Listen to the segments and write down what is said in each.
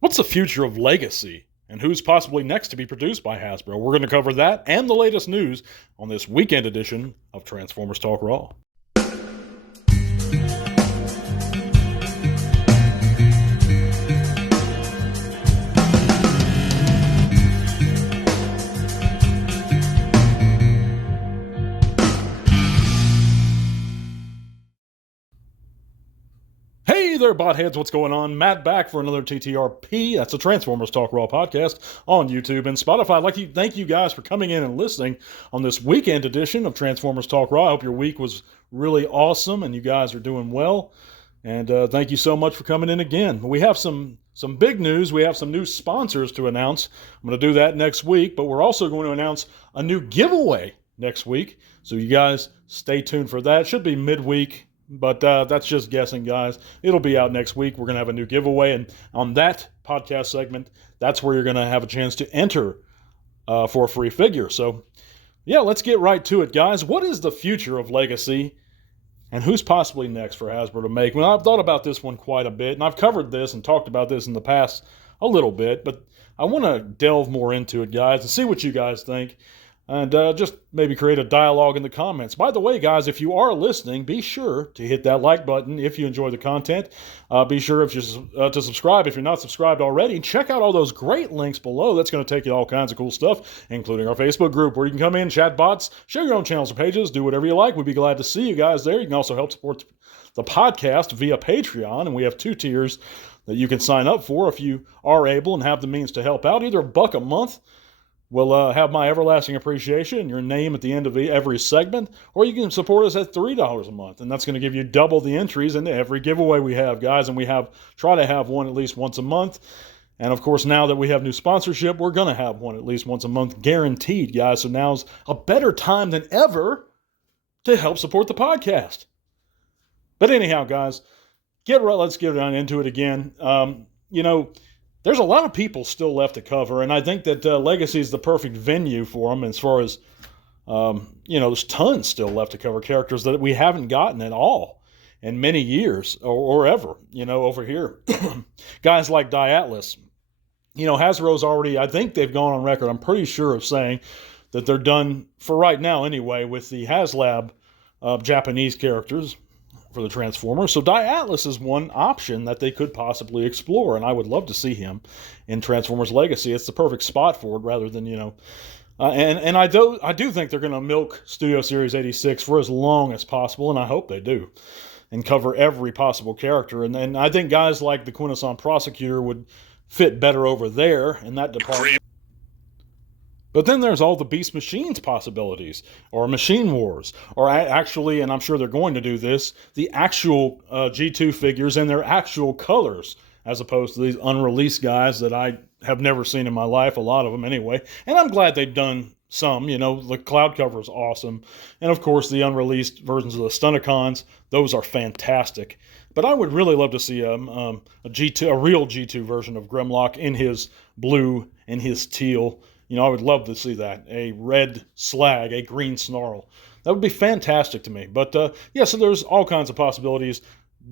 What's the future of Legacy? And who's possibly next to be produced by Hasbro? We're going to cover that and the latest news on this weekend edition of Transformers Talk Raw. Hey there, botheads, what's going on? Matt back for another TTRP. That's a Transformers Talk Raw podcast on YouTube and Spotify. I'd like to thank you guys for coming in and listening on this weekend edition of Transformers Talk Raw. I hope your week was really awesome and you guys are doing well. And thank you so much for coming in again. We have some big news. We have some new sponsors to announce. I'm going to do that next week, but we're also going to announce a new giveaway next week. So you guys stay tuned for that. It should be midweek. But that's just guessing, guys. It'll be out next week. We're going to have a new giveaway. And on that podcast segment, that's where you're going to have a chance to enter for a free figure. So, yeah, let's get right to it, guys. What is the future of Legacy? And who's possibly next for Hasbro to make? Well, I've thought about this one quite a bit. And I've covered this and talked about this in the past a little bit. But I want to delve more into it, guys, and see what you guys think. And just maybe create a dialogue in the comments. By the way, guys, if you are listening, be sure to hit that like button if you enjoy the content. Be sure to subscribe if you're not subscribed already. Check out all those great links below. That's going to take you to all kinds of cool stuff, including our Facebook group where you can come in, chat bots, share your own channels or pages, do whatever you like. We'd be glad to see you guys there. You can also help support the podcast via Patreon, and we have 2 tiers that you can sign up for if you are able and have the means to help out. Either $1 a month will have my everlasting appreciation and your name at the end of every segment, or you can support us at $3 a month, and that's going to give you double the entries into every giveaway we have, guys, and we try to have one at least once a month. And of course, now that we have new sponsorship, we're going to have one at least once a month guaranteed, guys. So now's a better time than ever to help support the podcast. But anyhow, guys, let's get on into it again. There's a lot of people still left to cover, and I think that Legacy is the perfect venue for them as far as, there's tons still left to cover, characters that we haven't gotten at all in many years or ever, over here. Guys like Atlas. Hasbro's already, I think they've gone on record, I'm pretty sure, of saying that they're done, for right now anyway, with the HasLab Japanese characters for the Transformers. So Atlas is one option that they could possibly explore, and I would love to see him in Transformers Legacy. It's the perfect spot for it, rather than, and I do think they're going to milk Studio Series 86 for as long as possible, and I hope they do, and cover every possible character. And I think guys like the Quintesson Prosecutor would fit better over there in that department. But then there's all the Beast Machines possibilities, or Machine Wars, or actually, and I'm sure they're going to do this, the actual G2 figures in their actual colors, as opposed to these unreleased guys that I have never seen in my life, a lot of them anyway. And I'm glad they've done some, the cloud cover is awesome. And of course, the unreleased versions of the Stunticons, those are fantastic. But I would really love to see a real G2 version of Grimlock in his blue and his teal. I would love to see that. A red Slag, a green Snarl. That would be fantastic to me. But, so there's all kinds of possibilities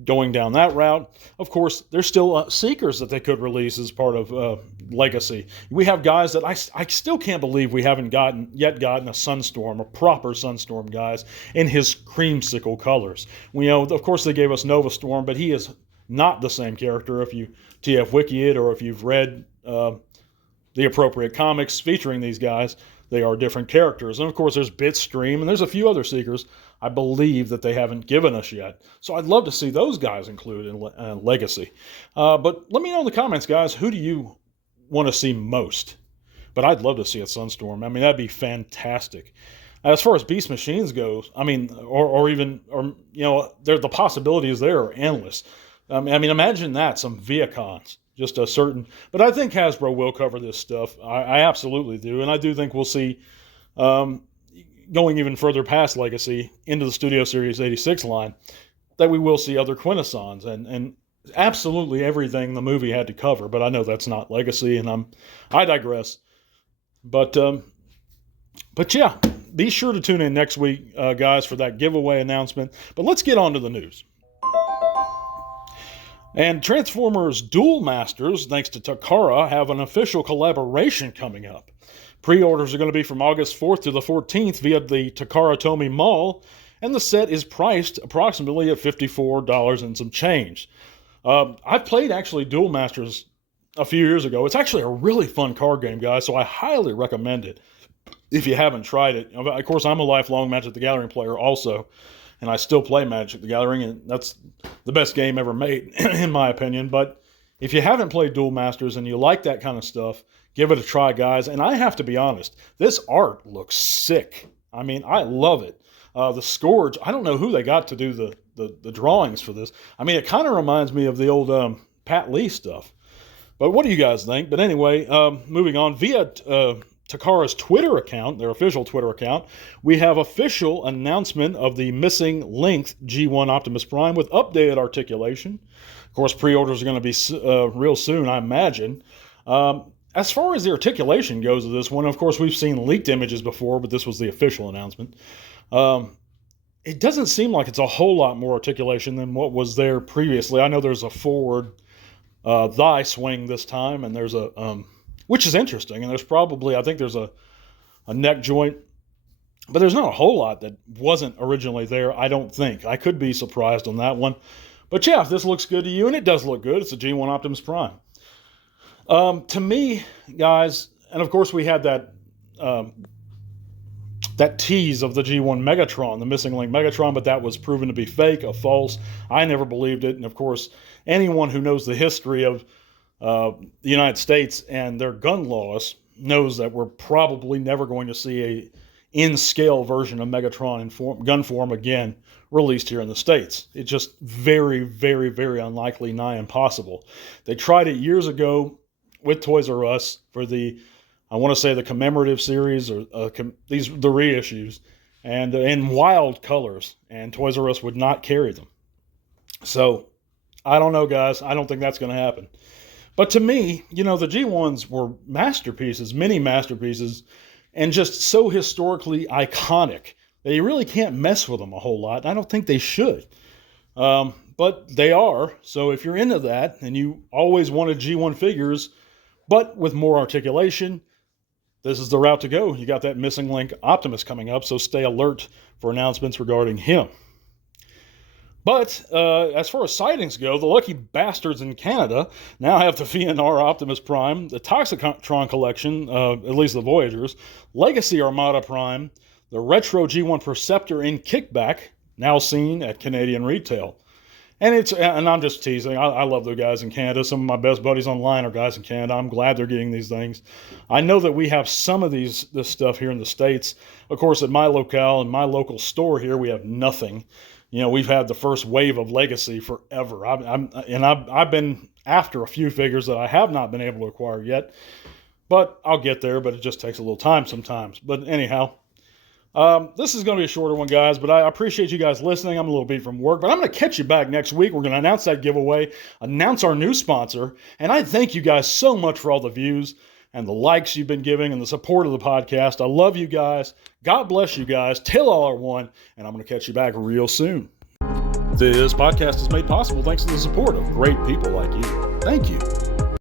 going down that route. Of course, there's still Seekers that they could release as part of Legacy. We have guys that I still can't believe we haven't gotten a Sunstorm, a proper Sunstorm, guys, in his creamsicle colors. Of course, they gave us Nova Storm, but he is not the same character if you TF Wiki it or if you've read the appropriate comics featuring these guys. They are different characters. And of course, there's Bitstream, and there's a few other Seekers I believe that they haven't given us yet. So I'd love to see those guys included in Legacy. But let me know in the comments, guys, who do you want to see most? But I'd love to see a Sunstorm. I mean, that'd be fantastic. As far as Beast Machines goes, I mean, the possibilities there are endless. I mean, imagine that, some Viacons. But I think Hasbro will cover this stuff. I absolutely do. And I do think we'll see, going even further past Legacy into the Studio Series 86 line, that we will see other Quintessons and absolutely everything the movie had to cover. But I know that's not Legacy, and I digress. But yeah, be sure to tune in next week, guys, for that giveaway announcement. But let's get on to the news. And Transformers Duel Masters, thanks to Takara, have an official collaboration coming up. Pre-orders are going to be from August 4th to the 14th via the Takara Tomy Mall, and the set is priced approximately at $54 and some change. I've played actually Duel Masters a few years ago. It's actually a really fun card game, guys, so I highly recommend it if you haven't tried it. Of course, I'm a lifelong Magic the Gathering player also, and I still play Magic the Gathering, and that's the best game ever made, in my opinion. But if you haven't played Duel Masters and you like that kind of stuff, give it a try, guys. And I have to be honest, this art looks sick. I mean, I love it. The Scourge, I don't know who they got to do the drawings for this. I mean, it kind of reminds me of the old Pat Lee stuff. But what do you guys think? But anyway, moving on, via Takara's Twitter account, their official Twitter account, we have official announcement of the missing length G1 Optimus Prime with updated articulation. Of course, pre-orders are going to be real soon, I imagine. As far as the articulation goes of this one, of course, we've seen leaked images before, but this was the official announcement. It doesn't seem like it's a whole lot more articulation than what was there previously. I know there's a forward thigh swing this time, and there's a which is interesting, and there's probably, I think there's a neck joint, but there's not a whole lot that wasn't originally there, I don't think. I could be surprised on that one. But yeah, if this looks good to you, and it does look good, it's a G1 Optimus Prime. To me, guys, and of course we had that tease of the G1 Megatron, the missing link Megatron, but that was proven to be fake, a false. I never believed it, and of course, anyone who knows the history of the United States and their gun laws knows that we're probably never going to see a in-scale version of Megatron in gun form again released here in the States. It's just very, very, very unlikely, nigh impossible. They tried it years ago with Toys R Us for the, I want to say, the commemorative series or the reissues, and in wild colors, and Toys R Us would not carry them. So I don't know, guys. I don't think that's going to happen. But to me, the G1s were masterpieces, mini masterpieces, and just so historically iconic that you really can't mess with them a whole lot. I don't think they should. But they are. So if you're into that and you always wanted G1 figures, but with more articulation, this is the route to go. You got that missing link Optimus coming up, so stay alert for announcements regarding him. But as far as sightings go, the lucky bastards in Canada now have the VNR Optimus Prime, the Toxictron Collection, at least the Voyagers, Legacy Armada Prime, the Retro G1 Perceptor in Kickback, now seen at Canadian retail. And I'm just teasing. I love the guys in Canada. Some of my best buddies online are guys in Canada. I'm glad they're getting these things. I know that we have some of this stuff here in the States. Of course, at my locale, in my local store here, we have nothing. We've had the first wave of Legacy forever. I've been after a few figures that I have not been able to acquire yet. But I'll get there, but it just takes a little time sometimes. But anyhow, this is going to be a shorter one, guys, but I appreciate you guys listening. I'm a little beat from work, but I'm going to catch you back next week. We're going to announce that giveaway, announce our new sponsor, and I thank you guys so much for all the views and the likes you've been giving and the support of the podcast. I love you guys. God bless you guys. Till all are one, and I'm going to catch you back real soon. This podcast is made possible thanks to the support of great people like you. Thank you.